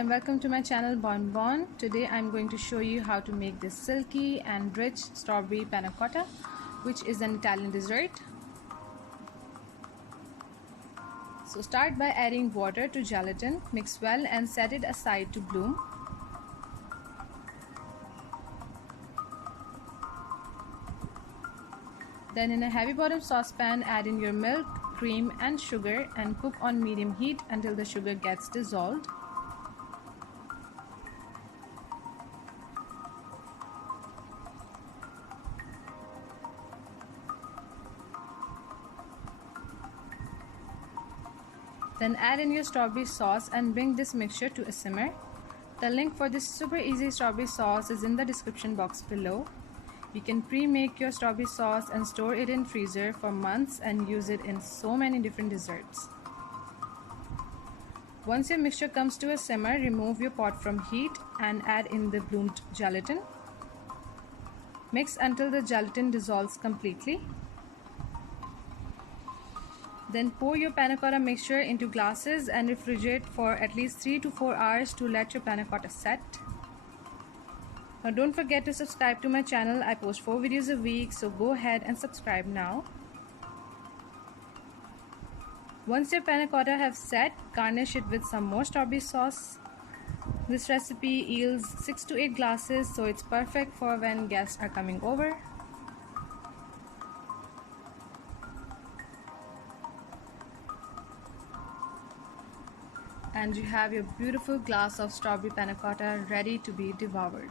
and welcome to my channel BoN. Today I'm going to show you how to make this silky and rich strawberry panna cotta, which is an Italian dessert. So start by adding water to gelatin, mix well and set it aside to bloom. Then in a heavy bottom saucepan, add in your milk, cream and sugar and cook on medium heat until the sugar gets dissolved. Then add in your strawberry sauce and bring this mixture to a simmer. The link for this super easy strawberry sauce is in the description box below. You can pre-make your strawberry sauce and store it in freezer for months and use it in so many different desserts. Once your mixture comes to a simmer, remove your pot from heat and add in the bloomed gelatin. Mix until the gelatin dissolves completely. Then pour your panna cotta mixture into glasses and refrigerate for at least 3 to 4 hours to let your panna cotta set. Now don't forget to subscribe to my channel. I post 4 videos a week, so go ahead and subscribe now. Once your panna cotta have set, garnish it with some more strawberry sauce. This recipe yields 6 to 8 glasses, so it's perfect for when guests are coming over. And you have your beautiful glass of strawberry panna cotta ready to be devoured.